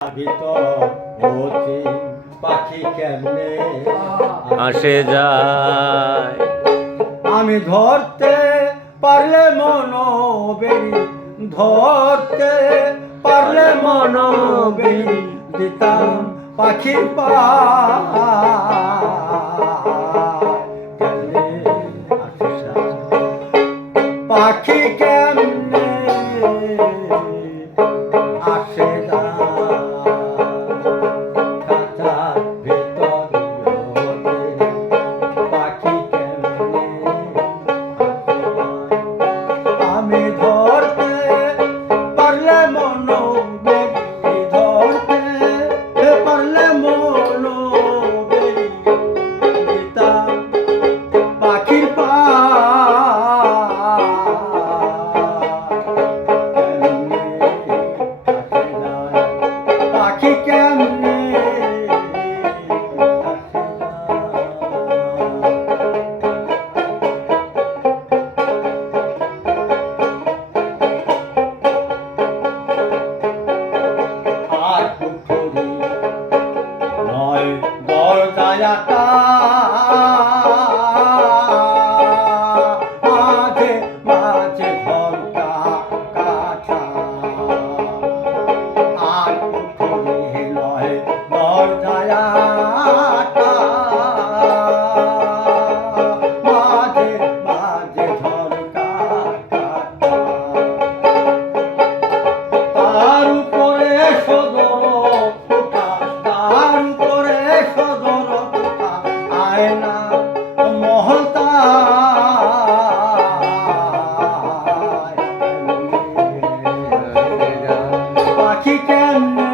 ভিতর হতে পাখি কেমনে আসে যায়। আমি ধরতে পারলে মনোবেরি, ধরতে পারলে মনোবেরি দিতাম পাখির পা পাখি কেমনে আসে খাঁচার ভেতর পাখি কেমনে আমি ধরতে পারলে মনোবেরি, ধরতে পারলে মনোবেরি দিতাম পাখির পা পাখি কেমনে আর পুকুরি নয় দরজাটা মাঝে মাঝে ঘন্টা কাটা আর পুকুরি নয় দরজাটা মাঝে মাঝে ঘন্টা কাটা তার উপরে সদর ফুটা, তার উপরে সদর ফুটা আয়না মহলতা পাখি কেমনে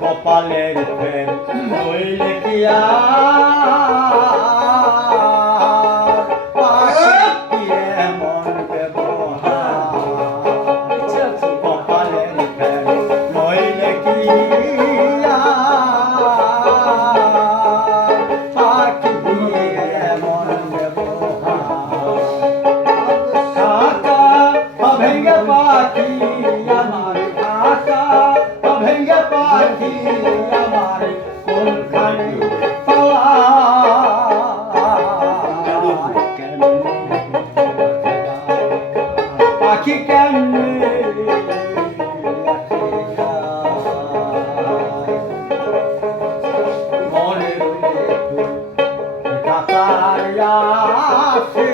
কপালের ফের হইলে কি আর পাখি এমন ব্যবহার কপালের ফের হইলে কি আর পাখি এমন ব্যবহার কাকা ভেঙ্গে পাখি আমার কাকা ভেঙ্গে পাখি আমার কোনখানে পাখি কেমনে মনে কাতার আসে